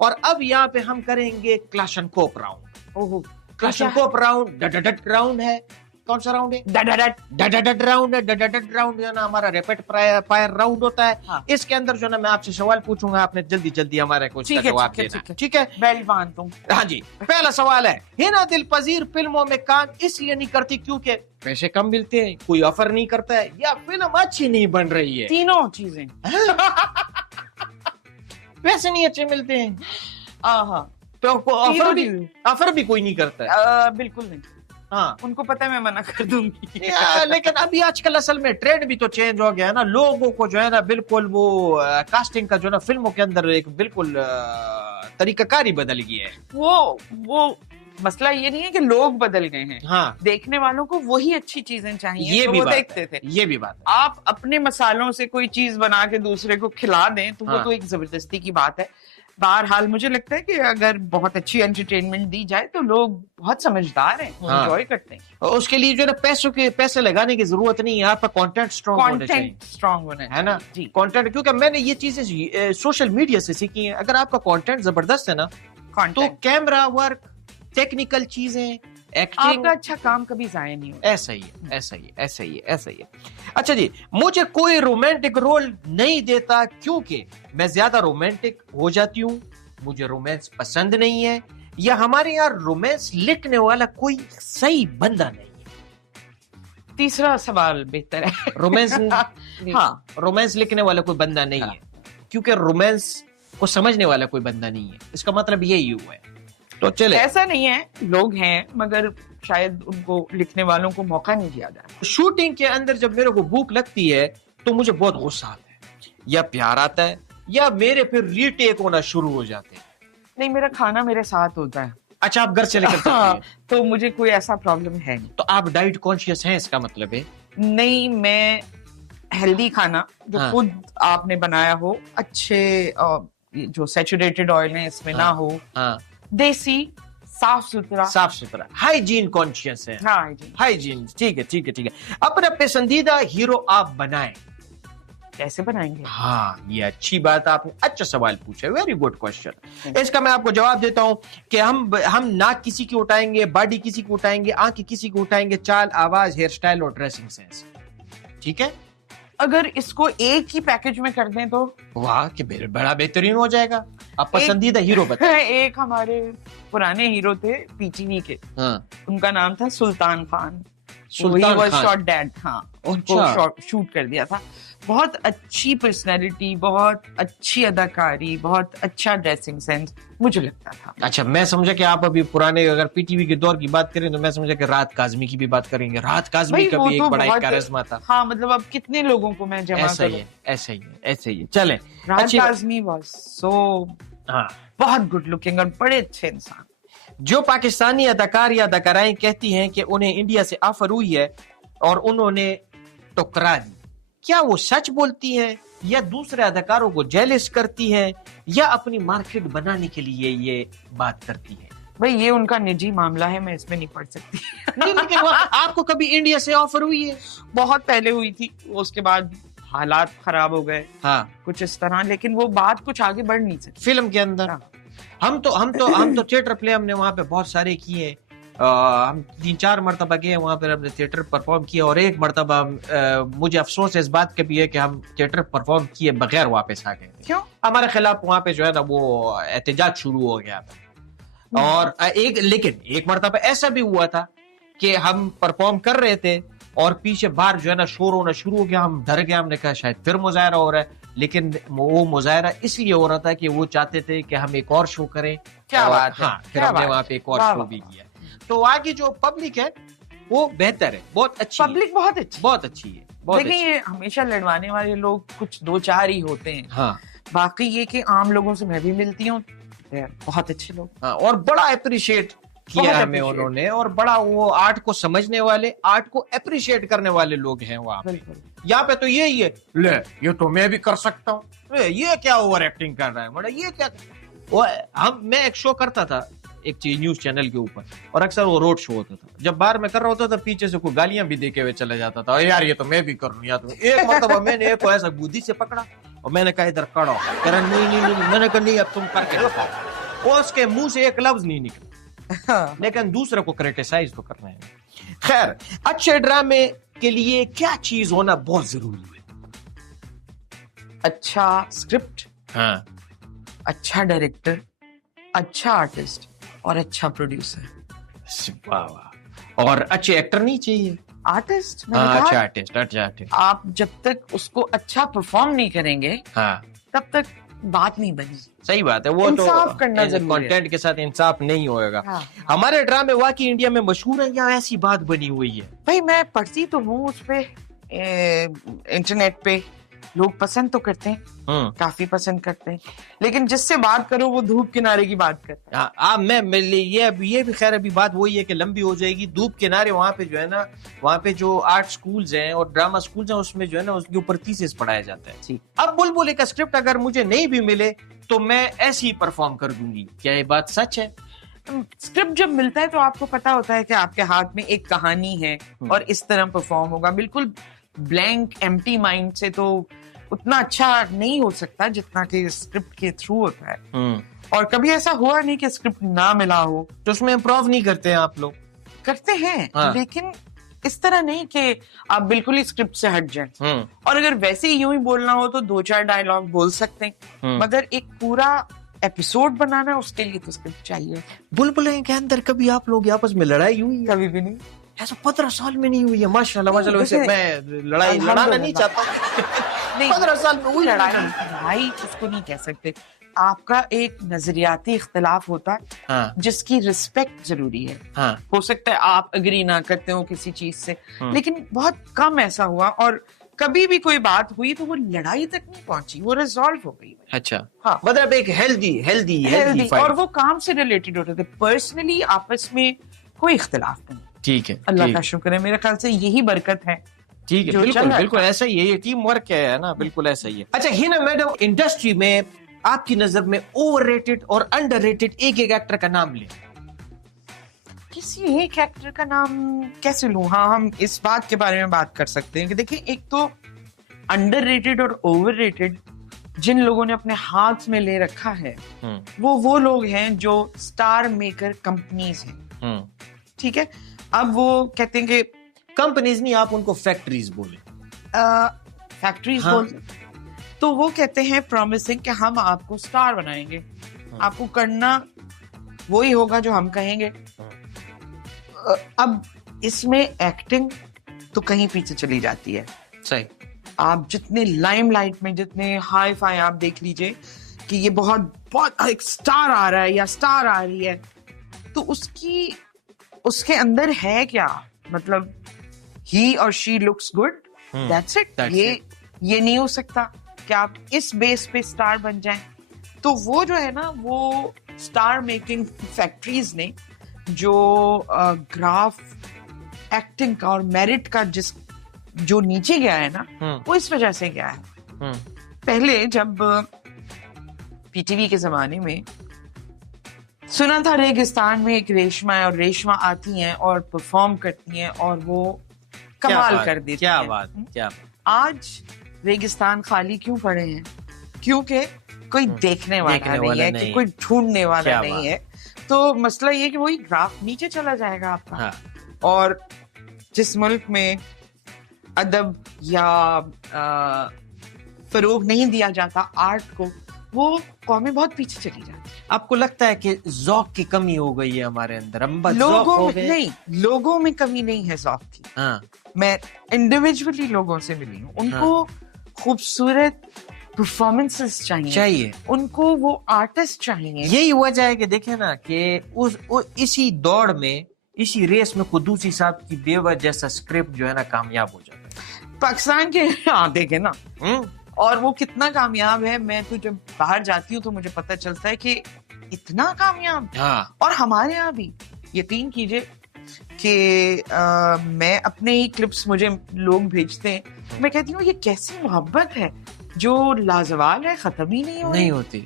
اور اب یہاں پہ ہم کریں گے Kalashnikov round. Kalashnikov round round ہے. کون سا راؤنڈ ہے؟ ڈڈڈڈ راؤنڈ ہے. ڈڈڈڈ راؤنڈ جو ہے نا ہمارا ریپٹ فائر راؤنڈ ہوتا ہے. اس کے اندر جو ہے نا میں آپ سے سوال پوچھوں گا, آپ نے جلدی جلدی ہمارے کو اس کا جواب دینا ہے. ٹھیک ہے, بیل باندھ دوں. ہاں جی. پہلا سوال ہے, ہنا دل پذیر فلموں میں کام اس لیے نہیں کرتی کیونکہ پیسے کم ملتے ہیں, کوئی آفر نہیں کرتا ہے, یا فلم اچھی نہیں بن رہی ہے؟ تینوں چیزیں. پیسے نہیں اچھے ملتے ہیں, ہاں تو آفر بھی کوئی نہیں کرتا ہے. بالکل نہیں. ہاں, ان کو پتہ ہے میں منع کر دوں گی. لیکن ابھی آج کل اصل میں ٹرینڈ بھی تو چینج ہو گیا ہے نا. لوگوں کو جو ہے نا بالکل وہ کاسٹنگ کا جو ہے نا فلموں کے اندر ایک بالکل طریقہ کاری بدل گئی ہے. وہ مسئلہ یہ نہیں ہے کہ لوگ بدل گئے ہیں, ہاں, دیکھنے والوں کو وہی اچھی چیزیں چاہیے, یہ تو بھی وہ بات دیکھتے تھے. یہ بھی بات ہے. آپ اپنے مسالوں سے کوئی چیز بنا کے دوسرے کو کھلا دیں تو وہ تو ایک زبردستی کی بات ہے. بہرحال مجھے لگتا ہے کہ اگر بہت اچھی انٹرٹینمنٹ دی جائے تو لوگ بہت سمجھدار ہیں, انجوائے کرتے ہیں. اس کے لیے جو ہے نا پیسے لگانے کی ضرورت نہیں ہے, آپ کا کانٹینٹ اسٹرانگ ہونا ہے نا. جی, کانٹینٹ, کیونکہ میں نے یہ چیزیں سوشل میڈیا سے سیکھی ہیں. اگر آپ کا کانٹینٹ زبردست ہے نا تو کیمرہ ورک, ٹیکنیکل چیزیں, آپ کا اچھا کام کبھی ضائع نہیں ہوتا. ایسا ہی ہے. اچھا جی, مجھے کوئی رومانٹک رول نہیں دیتا کیونکہ میں زیادہ رومانٹک ہو جاتی ہوں, مجھے رومانس پسند نہیں ہے, یا ہمارے یہاں رومانس لکھنے والا کوئی صحیح بندہ نہیں ہے. تیسرا سوال بہتر ہے. رومانس لکھنے والا کوئی بندہ نہیں ہے کیونکہ رومانس کو سمجھنے والا کوئی بندہ نہیں ہے. اس کا مطلب یہی ہوا ہے. تو چلے, ایسا نہیں ہے, لوگ ہیں مگر شاید ان کو لکھنے والوں کو موقع نہیں دیا جاتا. شوٹنگ کے اندر جب میرے کو بھوک لگتی ہے تو مجھے بہت غصہ آتا ہے, یا پیار آتا ہے, یا میرے پھر ری ٹیک ہونا شروع ہو جاتے ہیں. نہیں, میرا کھانا میرے ساتھ ہوتا ہے. اچھا, آپ گھر سے لے کر تو مجھے کوئی ایسا پرابلم ہے نہیں. تو آپ ڈائٹ کانشیس ہیں, اس کا مطلب ہے؟ نہیں, میں ہیلدی کھانا جو خود آپ نے بنایا ہو, اچھے جو سیچوریٹڈ آئل ہیں اس میں نہ ہو, دیسی صاف ستھرا ہائیجین کانشیس ہے. ہائیجین, ٹھیک ہے. اپنا پسندیدہ ہیرو آپ بنائیں, کیسے بنائیں گے؟ ہاں, یہ اچھی بات, آپ نے اچھا سوال پوچھا, ویری گڈ کوشچن. اس کا میں آپ کو جواب دیتا ہوں کہ ہم ناک کسی کی اٹھائیں گے, باڈی کسی کی اٹھائیں گے, آنکھ کسی کو اٹھائیں گے, چال, آواز, ہیئر سٹائل اور ڈریسنگ سینس. ٹھیک ہے, اگر اس کو ایک ہی پیکج میں کر دیں تو واہ, کہ بڑا بہترین ہو جائے گا. آپ پسندیدہ ہیرو بتائیں. ایک ہمارے پرانے ہیرو تھے پی ٹی وی کے, ان کا نام تھا سلطان خان. شارٹ ڈیڈ, ان کو شوٹ کر دیا تھا. بہت اچھی پرسنالٹی, بہت اچھی اداکاری, بہت اچھا ڈریسنگ سینس مجھے لگتا تھا. اچھا, میں سمجھا کہ آپ ابھی پرانے اگر پی ٹی وی کے دور کی بات کریں تو میں سمجھا کہ رات کاظمی کی بھی بات کریں گے. رات کاظمی کا بھی ایک بڑا کارزما تھا. ہاں, مطلب اب کتنے لوگوں کو میں جمع کروں. ایسا ہی ہے. چلیں, رات کاظمی واز سو بہت گڈ لکنگ اور بڑے اچھے انسان. جو پاکستانی اداکار یا اداکارائیں کہتی ہیں کہ انہیں انڈیا سے آفر ہوئی ہے اور انہوں نے ٹکرا دی, کیا وہ سچ بولتی ہیں یا دوسرے اداکاروں کو جیلس کرتی ہیں یا اپنی مارکیٹ بنانے کے لیے یہ بات کرتی ہیں؟ بھائی, یہ ان کا نجی معاملہ ہے, میں اس میں نہیں پڑھ سکتی. نہیں, لیکن آپ کو کبھی انڈیا سے آفر ہوئی ہے؟ بہت پہلے ہوئی تھی, اس کے بعد حالات خراب ہو گئے, کچھ اس طرح, لیکن وہ بات کچھ آگے بڑھ نہیں سکتی. فلم کے اندر ہم تو تھیٹر پلے ہم نے وہاں پہ بہت سارے کیے. ہم 3-4 مرتبہ گئے وہاں پہ, ہم نے تھیٹر پرفارم کیا, اور ایک مرتبہ مجھے افسوس اس بات کا بھی ہے کہ ہم تھیٹر پرفارم کیے بغیر واپس آ گئے. کیوں؟ ہمارے خلاف وہاں پہ جو ہے نا وہ احتجاج شروع ہو گیا تھا. اور لیکن ایک مرتبہ ایسا بھی ہوا تھا کہ ہم پرفارم کر رہے تھے اور پیچھے باہر جو ہے نا شور ہونا شروع ہو گیا. ہم ڈر گئے, ہم نے کہا شاید پھر مظاہرہ ہو رہا ہے, لیکن وہ مظاہرہ اس لیے ہو رہا تھا کہ وہ چاہتے تھے کہ ہم ایک اور شو کریں. کیا بات ہے. پھر ہم نے وہاں پہ ایک اور شو بھی کیا. تو آگے جو پبلک ہے وہ بہتر ہے, بہت اچھی پبلک, بہت اچھی ہے. لیکن یہ ہمیشہ لڑوانے والے لوگ کچھ 2-4 ہی ہوتے ہیں. باقی یہ کہ عام لوگوں سے میں بھی ملتی ہوں, بہت اچھے لوگ, اور بڑا اپریشیٹ کیا ہمیں انہوں نے, اور بڑا وہ آرٹ کو سمجھنے والے, آرٹ کو اپریشیٹ کرنے والے لوگ ہیں وہاں. یہاں پہ تو یہی ہے, لے یہ تو میں بھی کر سکتا ہوں, یہ کیا اوور ایکٹنگ کر رہا ہے, بڑا یہ کیا. میں ایک شو کرتا تھا ایک نیوز چینل کے اوپر, اور اکثر وہ روڈ شو ہوتا تھا. جب باہر میں کر رہا ہوتا تھا پیچھے سے کوئی گالیاں بھی دے کے ہوئے چلے جاتا تھا, یار یہ تو میں بھی کر لوں. یا تو ایک مرتبہ میں نے ایک کو ایسا گودی سے پکڑا اور میں نے کہا ادھر کھڑا ہو, نہیں, میں نے کہا نہیں اب تم کر کے دکھاؤ. وہ اس کے منہ سے ایک لفظ نہیں نکلا، لیکن دوسرے کو کریٹیسائز تو کرنا ہے. خیر، اچھے ڈرامے کے لیے کیا چیز ہونا بہت ضروری ہے؟ اچھا اسکرپٹ، ہاں، اچھا ڈائریکٹر، اچھا آرٹسٹ اور اچھا پروڈیوسر. واہ واہ. اور اچھے ایکٹر نہیں چاہیے؟ آرٹسٹ، اچھا آرٹسٹ، اچھا آرٹسٹ. آپ جب تک اس کو اچھا پرفارم نہیں کریں گے ہاں، تب تک بات نہیں بنی. صحیح بات ہے. وہ تو انصاف کرنا ضروری ہے. کنٹینٹ کے ساتھ انصاف نہیں ہوئے گا. ہمارے ڈرامے واقعی انڈیا میں مشہور ہیں یا ایسی بات بنی ہوئی ہے؟ بھائی میں پڑھتی تو ہوں اس پہ، انٹرنیٹ پہ لوگ پسند تو کرتے ہیں، کافی پسند کرتے ہیں، لیکن جس سے بات کرو وہ دھوپ کنارے کی بات کرتے ہیں. یہ بھی خیر ابھی بات وہی ہے کہ لمبی ہو جائے گی. دھوپ کنارے وہاں پہ جو ہے نا، وہاں پہ جو آرٹ سکولز ہیں اور ڈراما سکولز ہیں، اس میں جو ہے نا اس کے اوپر تھیسس پڑھایا جاتا ہے. اب بلبل کا اسکرپٹ اگر مجھے نہیں بھی ملے تو میں ایسے ہی پرفارم کر دوں گی. کیا یہ بات سچ ہے؟ اسکرپٹ جب ملتا ہے تو آپ کو پتا ہوتا ہے کہ آپ کے ہاتھ میں ایک کہانی ہے اور اس طرح پرفارم ہوگا. بالکل بلینک ایمٹی مائنڈ سے تو اتنا اچھا نہیں ہو سکتا جتنا کہ اسکرپٹ کے تھرو ہوتا ہے. اور کبھی ایسا ہوا نہیں کہ اسکرپٹ نہ ملا ہو تو اس میں امپروو نہیں کرتے ہیں آپ لوگ؟ کرتے ہیں، لیکن اس طرح نہیں کہ آپ بالکل ہی اسکرپٹ سے ہٹ جائیں. اور اگر ویسے ہی یوں ہی بولنا ہو تو 2-4 ڈائلاگ بول سکتے ہیں، مگر ایک پورا ایپیسوڈ بنانا اس کے لیے تو اسکرپٹ چاہیے. بلبل کے اندر کبھی آپ لوگ آپس میں لڑائی ہوئی؟ کبھی بھی نہیں. ایسا 15 سال میں نہیں ہوئی ہے؟ ماشاءاللہ ماشاءاللہ. ویسے میں لڑانا نہیں چاہتا. 15 سال میں ہوئی لڑائی اس کو نہیں کہہ سکتے. آپ کا ایک نظریاتی اختلاف ہوتا ہے جس کی رسپیکٹ ضروری ہے. ہو سکتا ہے آپ اگری نہ کرتے ہو کسی چیز سے، لیکن بہت کم ایسا ہوا. اور کبھی بھی کوئی بات ہوئی تو وہ لڑائی تک نہیں پہنچی، وہ ریزالو ہو گئی. اچھا، مطلب ایک ہیلدی اور وہ کام سے ریلیٹڈ ہوتے تھے. پرسنلی آپس میں کوئی اختلاف نہیں. ٹھیک ہے، اللہ کا شکر ہے. میرے خیال سے یہی برکت ہے. ٹھیک ہے، بالکل بالکل ایسا ہی ہے. یہ ٹیم ورک ہے نا، بالکل ایسا ہی ہے. اچھا ہینا میڈم، انڈسٹری میں آپ کی نظر میں اوور ریٹڈ اور انڈر ریٹڈ ایک ایکٹر کا نام لیں. کسی ایک ایکٹر کا نام کیسے لوں؟ ہاں، ہم اس بات کے بارے میں بات کر سکتے ہیں کہ دیکھیں، ایک تو انڈر ریٹڈ اور اوور ریٹڈ جن لوگوں نے اپنے ہاتھ میں لے رکھا ہے وہ لوگ ہیں جو اسٹار میکر کمپنیز ہیں. ٹھیک ہے، اب وہ کہتے ہیں کہ کمپنیز نہیں، آپ ان کو فیکٹریز بولیں. فیکٹریز بولیں تو وہ کہتے ہیں پرومسنگ کہ ہم آپ کو اسٹار بنائیں گے، آپ کو کرنا وہی ہوگا جو ہم کہیں گے. اب اس میں ایکٹنگ تو کہیں پیچھے چلی جاتی ہے. صحیح. آپ جتنے لائم لائٹ میں، جتنے ہائی فائی آپ دیکھ لیجئے کہ یہ بہت ایک اسٹار آ رہا ہے یا اسٹار آ رہی ہے، تو اس کے اندر ہے کیا؟ مطلب ہی اور she looks good, that's it. یہ نہیں ہو سکتا کہ آپ اس بیس پہ اسٹار بن جائیں. تو وہ جو ہے نا، وہ اسٹار میکنگ فیکٹریز نے جو گراف ایکٹنگ کا اور میرٹ کا جو نیچے گیا ہے نا، وہ اس وجہ سے گیا ہے. پہلے جب پی ٹی وی کے زمانے میں سنا تھا ریگستان میں ایک ریشما ہے اور ریشما آتی ہیں اور پرفارم کرتی ہیں اور وہ کمال کر دیتی ہیں. کیا آج ریگستان خالی کیوں پڑے ہیں؟ کیونکہ کوئی دیکھنے والا نہیں ہے، کہ کوئی ڈھونڈنے والا نہیں ہے. تو مسئلہ یہ کہ وہی گراف نیچے چلا جائے گا آپ کا. اور جس ملک میں ادب یا فروغ نہیں دیا جاتا آرٹ کو، وہ قومیں بہت پیچھے چلی جاتی. آپ کو لگتا ہے کہ ذوق کی کمی ہو گئی ہے ہمارے اندر؟ لوگوں میں کمی نہیں ہے ذوق کی. میں انڈیویجولی لوگوں سے ملی ہوں، ان کو خوبصورت پرفارمنسز چاہیے، ان کو وہ آرٹسٹ چاہیے. یہی وجہ ہے کہ دیکھیں نا کہ اسی دوڑ میں، اسی ریس میں قدوسی صاحب کی بیوہ جیسا اسکرپٹ جو ہے نا کامیاب ہو جاتا ہے. پاکستان کے دیکھیں نا، اور وہ کتنا کامیاب ہے. میں تو جب باہر جاتی ہوں تو مجھے پتہ چلتا ہے کہ اتنا کامیاب. اور ہمارے یہاں بھی یقین کیجئے کہ میں اپنے ہی کلپس مجھے لوگ بھیجتے ہیں، میں کہتی ہوں یہ کیسی محبت ہے جو لازوال ہے، ختم ہی نہیں ہوتی.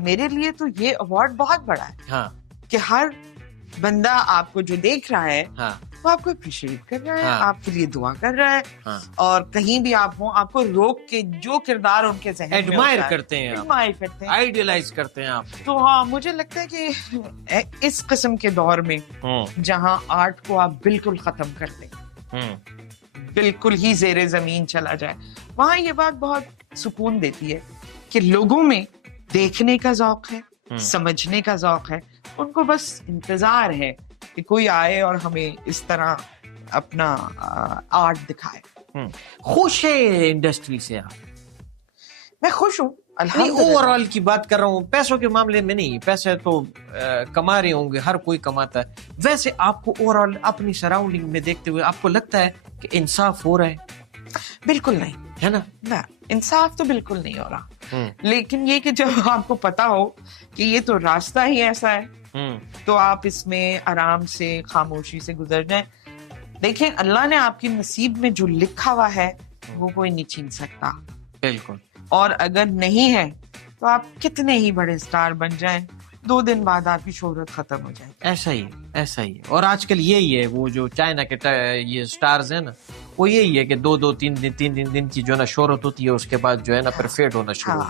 میرے لیے تو یہ ایوارڈ بہت بڑا ہے کہ ہر بندہ آپ کو جو دیکھ رہا ہے وہ آپ کو اپریشیٹ کر رہا ہے, ہاں. آپ کے لیے دعا کر رہا ہے, ہاں. اور کہیں بھی آپ ہوں آپ کو روک کے جو کردار ان کے ذہن میں ایڈمائر کرتے ہیں, ایڈمائر کرتے ہیں, آئیڈیلائز کرتے ہیں آپ. تو ہاں مجھے لگتا ہے کہ اس قسم کے دور میں جہاں آرٹ کو آپ بالکل ختم کر دیں, بالکل ہی زیر زمین چلا جائے, وہاں یہ بات بہت سکون دیتی ہے کہ لوگوں میں دیکھنے کا ذوق ہے, سمجھنے کا ذوق ہے, ان کو بس انتظار ہے کہ کوئی آئے اور ہمیں اس طرح اپنا آرٹ دکھائے. خوش ہے انڈسٹری سے آپ؟ میں خوش ہوں اوور آل کی بات کر رہا ہوں, پیسوں کے معاملے میں نہیں, پیسے تو کما رہے ہوں گے, ہر کوئی کماتا ہے, ویسے آپ کو اوور آل اپنی سراؤنڈنگ میں دیکھتے ہوئے آپ کو لگتا ہے کہ انصاف ہو رہا ہے؟ بالکل نہیں ہے نا, انصاف تو بالکل نہیں ہو رہا, لیکن یہ کہ جب آپ کو پتا ہو کہ یہ تو راستہ ہی ایسا ہے تو آپ اس میں آرام سے خاموشی سے گزر جائیں. دیکھیں اللہ نے آپ کی نصیب میں جو لکھا ہوا ہے وہ کوئی نہیں چھین سکتا. بالکل. اور اگر نہیں ہے تو آپ کتنے ہی بڑے سٹار بن جائیں, 2 دن بعد آپ کی شہرت ختم ہو جائے. ایسا ہی ایسا ہی. اور آج کل یہی ہے, وہ جو چائنا کے یہ سٹارز ہیں نا, وہ یہی ہے کہ 2-2 3 دن کی جو ہے نا شہرت ہوتی ہے, اس کے بعد جو ہے نا پھر فیڈ ہونا شروع.